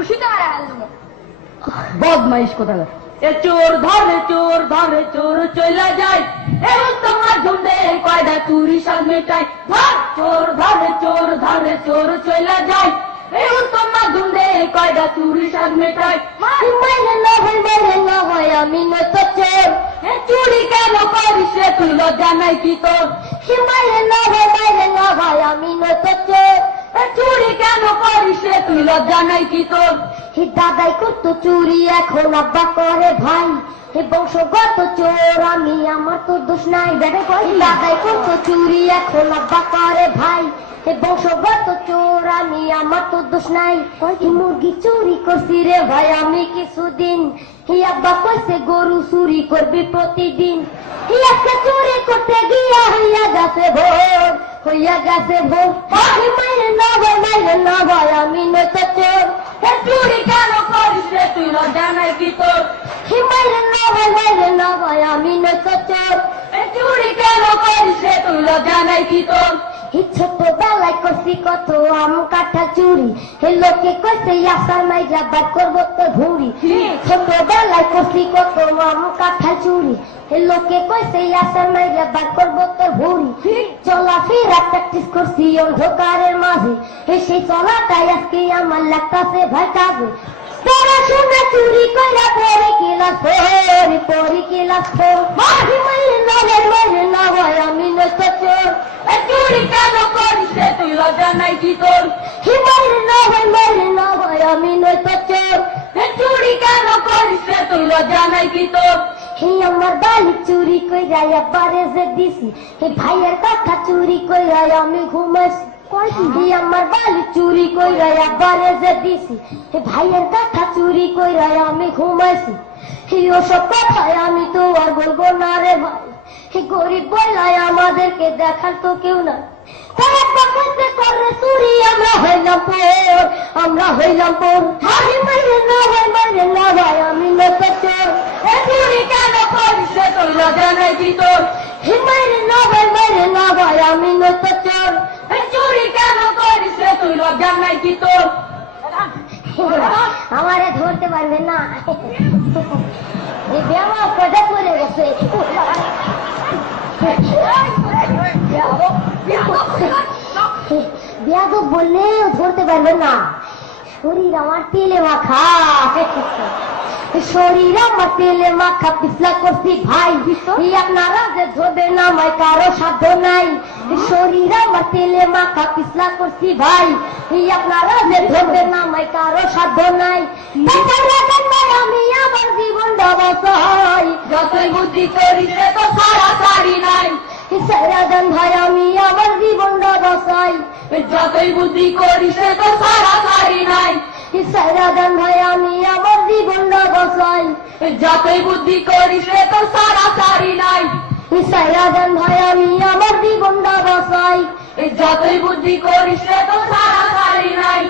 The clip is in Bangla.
খুশিতে মারা গেল বদমাইশ কোথায় চোর ধরে চোর চলে যায় এবং তোমার ঝুঁডে কয়টা চুরি সব মেটায় চোর ধরে চোর চলে যায় এবং তোমার ঝুঁডে কয়টা চুরি সব মেটায় মাইরে না হয় আমি নত চোর চুরি কেন করিস রে তুই লজ্জা নাই কি তোর মাইরে না হয় আমি নত চোর চুরি কেন করিস রে তুই লজ্জা নাই কি তোর দাদাই করতো চুরি এখন আব্বা করে ভাই হে বংশগত চোর আমি আমার তো দোষ নাই দাদাই করতো চুরি এখন আব্বা করে ভাই হে বংশগত চোর আমি আমার তো দোষ নাই মুরগি চুরি করছি রে ভাই আমি কিছুদিন হে আব্বা কইছে গরু চুরি করবি প্রতিদিন আজকে চুরি করতে গিয়া হইয়া গেছে ভোর মাইরে না ভাই আমি নয়তো চোর চুরি কেন করিস রে তুই লজ্জা নাই কি তোর মাইরে না ভাই আমি নয়তো চোর চুরি কেন করিস রে তুই লজ্জা নাই কি তোর ছোটবেলায় করছি কত আম কাঠা চুরি হে লোকে কইছে আসার মাই যাবার করবো তো ভুঁড়ি ছোটবেলায় করছি কত আম কাঠা চুরি হে লোকে কইছে আসার মাই যাবার করবো তো ভুঁড়ি চলাফেরা প্র্যাকটিস করছি অন্ধকারের মাঝে হে সেই চলাটাই আজকে আমার লাগতাছে ভাই কাজে পড়াশোনা চুরি কইরা পড়ি ক্লাস মাইরে না হয় আমি নয়তো চোর চুরি কেন করিস রে তুই লজ্জা নাই কি তোর মাইরে না হয় আমি নয়তো চোর চুরি কেন করিস রে তুই লজ্জা নাই কি তোর আমার বালি চুরি কইরা আব্বারে যে দিছি হে ভাইয়ের কথা চুরি কইরা আমি ঘুমাইছি আমার বালি চুরি কইরা আব্বারে যে দিছি হে ভাইয়ের কথা চুরি কইরা আমি ঘুমাইছি ওসব কথায় আমি তো আর বলবো না রে ভাই হে গরিব বললাই আমাদেরকে দেখার তো কেউ না করে চুরি আমরা হইলাম পর মাইরে না ভাই আমি নয়তো চোর চুরি কেন করিস রে তুই লজ্জা নাই কি তোর মাইরে না ভাই আমি নয়তো চোর চুরি কেন করিস রে তুই লজ্জা নাই কি তোর আমারে ধরতে পারবে না এই ব্যামা কটা পড়ে গেছে বিয়াদ বললেও ধরতে পারবে না শরীর আমার তেলে মাখা পিছলা করছি ভাই আপনারা যে ধরবে না মাই কারো সাধ্য নাই শরীর আমার তেলে মাখা পিছলা করছি ভাই আপনারা যে ধরবে না মাই কারো সাধ্য নাই আমি আমার জীবন ব্যবসায় যতই বুদ্ধি করিস রে তো সারা সারি নাই সারাদান ভাই আমি আমার জীবন ব্যবসায় যতই বুদ্ধি করিস রে তো সারা সারি নাই সারাদান ভাই আমি আমার জীবন ব্যবসায় যতই বুদ্ধি করিস রে তো সারা সারি নাই সারাদান ভাই আমি আমার জীবন ব্যবসায় যতই বুদ্ধি করিস রে তো সারা সারি নাই